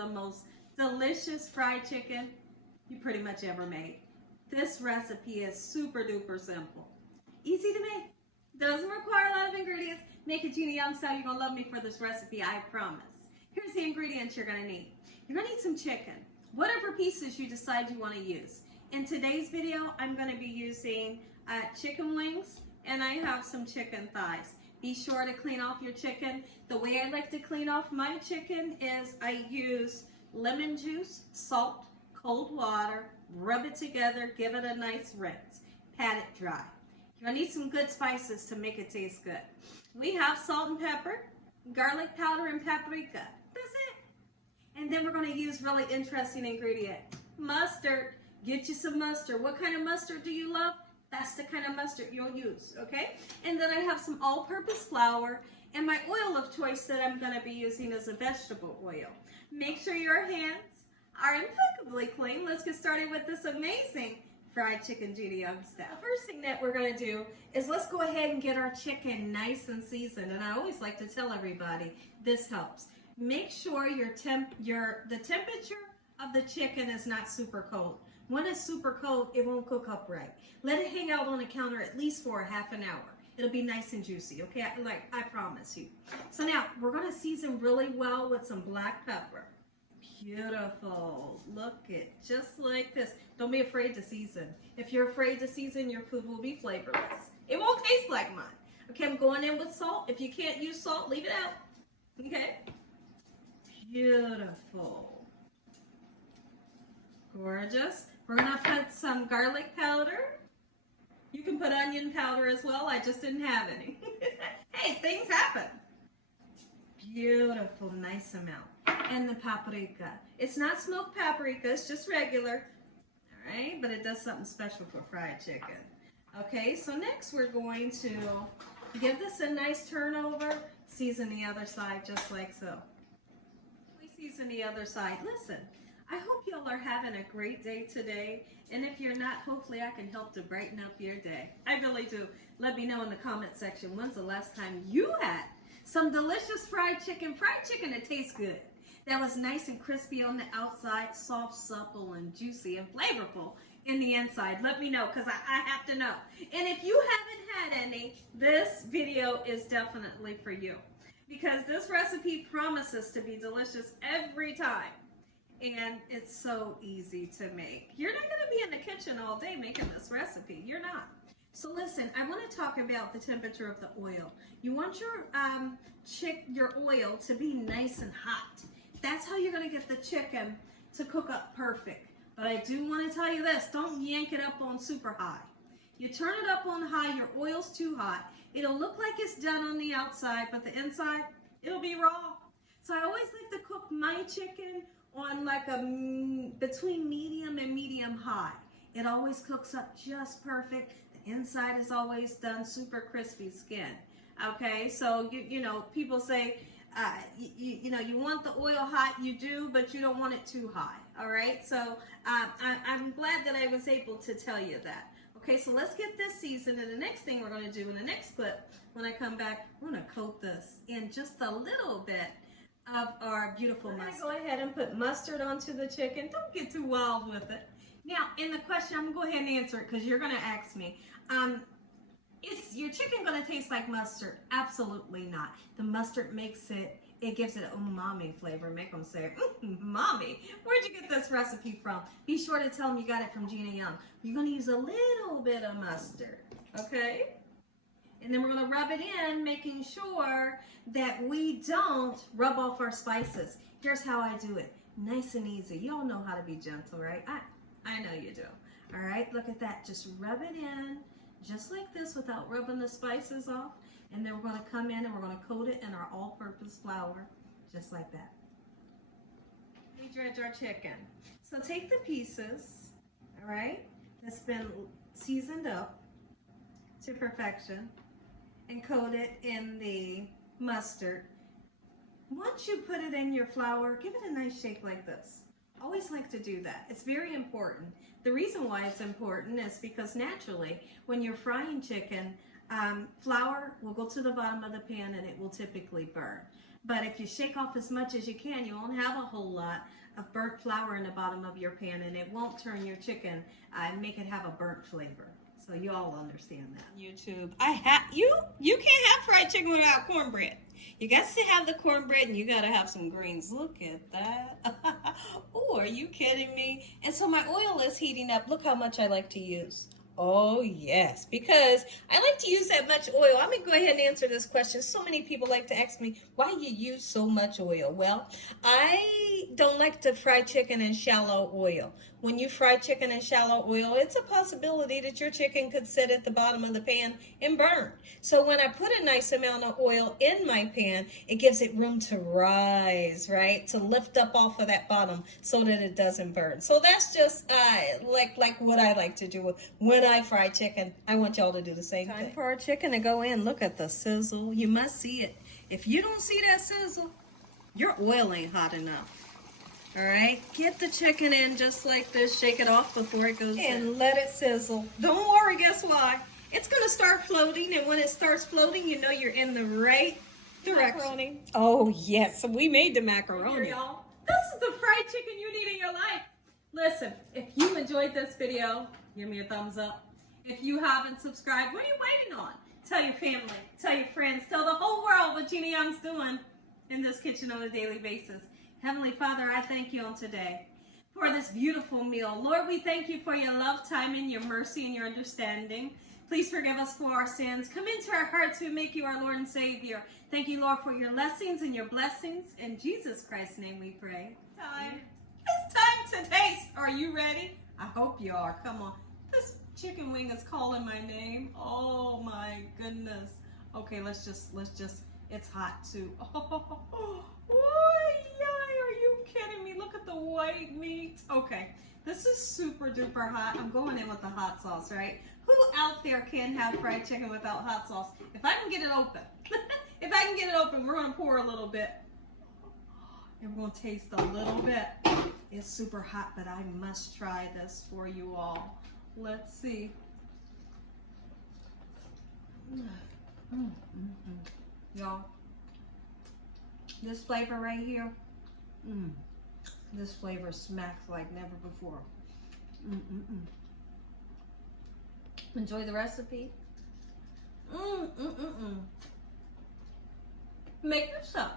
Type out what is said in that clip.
the most delicious fried chicken you pretty much ever made. This recipe is super duper simple. Easy to make. Doesn't require a lot of ingredients. Make it Gina Young style. You're going to love me for this recipe, I promise. Here's the ingredients you're going to need. You're going to need some chicken, whatever pieces you decide you want to use. In today's video, I'm going to be using chicken wings, and I have some chicken thighs. Be sure to clean off your chicken. The way I like to clean off my chicken is I use lemon juice, salt, cold water, rub it together, give it a nice rinse, pat it dry. You're going to need some good spices to make it taste good. We have salt and pepper, garlic powder, and paprika. That's it. And then we're going to use really interesting ingredient, mustard. Get you some mustard. What kind of mustard do you love? That's the kind of mustard you'll use, okay? And then I have some all-purpose flour, and my oil of choice that I'm going to be using is a vegetable oil. Make sure your hands are impeccably clean. Let's get started with this amazing fried chicken Gina Young style. The first thing that we're going to do is let's go ahead and get our chicken nice and seasoned. And I always like to tell everybody this helps. Make sure the temperature of the chicken is not super cold. When it's super cold, it won't cook up right. Let it hang out on the counter at least for a half an hour. It'll be nice and juicy, okay? I promise you. So now, we're gonna season really well with some black pepper. Beautiful. Look it, just like this. Don't be afraid to season. If you're afraid to season, your food will be flavorless. It won't taste like mine. Okay, I'm going in with salt. If you can't use salt, leave it out. Okay? Beautiful. Gorgeous. We're going to put some garlic powder. You can put onion powder as well. I just didn't have any. Hey, things happen. Beautiful, nice amount. And the paprika. It's not smoked paprika, it's just regular. All right, but it does something special for fried chicken. Okay, so next we're going to give this a nice turn over. Season the other side just like so. We season the other side. Listen. I hope y'all are having a great day today, and if you're not, hopefully I can help to brighten up your day. I really do. Let me know in the comment section, when's the last time you had some delicious fried chicken that tastes good, that was nice and crispy on the outside, soft, supple, and juicy, and flavorful in the inside. Let me know, because I have to know. And if you haven't had any, this video is definitely for you, because this recipe promises to be delicious every time. And it's so easy to make. You're not going to be in the kitchen all day making this recipe. You're not. So listen, I want to talk about the temperature of the oil. You want your oil to be nice and hot. That's how you're going to get the chicken to cook up perfect. But I do want to tell you this, don't yank it up on super high. You turn it up on high, your oil's too hot. It'll look like it's done on the outside, but the inside, it'll be raw. So I always like to cook my chicken on like between medium and medium high. It always cooks up just perfect. The inside is always done super crispy skin. Okay, so you know, people say you want the oil hot, you do, but you don't want it too high. All right, so I'm glad that I was able to tell you that. Okay, so let's get this seasoned, and the next thing we're going to do in the next clip, when I come back, we're going to coat this in just a little bit of our beautiful mustard. Go ahead and put mustard onto the chicken. Don't get too wild with it. Now, in the question, I'm going to go ahead and answer it because you're going to ask me, is your chicken going to taste like mustard? Absolutely not. The mustard it gives it an umami flavor. Make them say, mommy, where'd you get this recipe from? Be sure to tell them you got it from Gina Young. You're going to use a little bit of mustard, okay? And then we're going to rub it in, making sure that we don't rub off our spices. Here's how I do it. Nice and easy. You all know how to be gentle, right? I know you do. All right, look at that. Just rub it in just like this without rubbing the spices off. And then we're going to come in and we're going to coat it in our all-purpose flour, just like that. We dredge our chicken. So take the pieces, all right, that's been seasoned up to perfection, and coat it in the mustard. Once you put it in your flour, give it a nice shake like this. Always like to do that. It's very important. The reason why it's important is because naturally, when you're frying chicken, flour will go to the bottom of the pan and it will typically burn. But if you shake off as much as you can, you won't have a whole lot of burnt flour in the bottom of your pan, and it won't turn your chicken and make it have a burnt flavor. So you all understand that. YouTube, you can't have fried chicken without cornbread. You got to have the cornbread, and you got to have some greens. Look at that. Oh, are you kidding me? And so my oil is heating up. Look how much I like to use. Oh, yes, because I like to use that much oil. I'm going to go ahead and answer this question. So many people like to ask me, why you use so much oil? Well, I don't like to fry chicken in shallow oil. When you fry chicken in shallow oil, it's a possibility that your chicken could sit at the bottom of the pan and burn. So when I put a nice amount of oil in my pan, it gives it room to rise, right? To lift up off of that bottom so that it doesn't burn. So that's just like what I like to do when I fry chicken. I want y'all to do the same thing. Time for our chicken to go in. Look at the sizzle. You must see it. If you don't see that sizzle, your oil ain't hot enough. All right, get the chicken in just like this. Shake it off before it goes in. And let it sizzle. Don't worry, guess why? It's going to start floating, and when it starts floating, you know you're in the right direction. Macaroni. Oh, yes, we made the macaroni. Here, y'all. This is the fried chicken you need in your life. Listen, if you enjoyed this video, give me a thumbs up. If you haven't subscribed, what are you waiting on? Tell your family, tell your friends, tell the whole world what Gina Young's doing in this kitchen on a daily basis. Heavenly Father, I thank you on today for this beautiful meal. Lord, we thank you for your love, time, and your mercy and your understanding. Please forgive us for our sins. Come into our hearts. We make you our Lord and Savior. Thank you, Lord, for your lessons and your blessings. In Jesus Christ's name we pray. It's time to taste. Are you ready? I hope you are. Come on. This chicken wing is calling my name. Oh my goodness. Okay, let's just, it's hot too. Are you kidding me? Look at the white meat. Okay, this is super duper hot. I'm going in with the hot sauce, right? Who out there can have fried chicken without hot sauce? If I can get it open, we're gonna pour a little bit. And we're gonna taste a little bit. It's super hot, but I must try this for you all. Let's see. Y'all, this flavor right here, this flavor smacks like never before. Enjoy the recipe. Make yourself.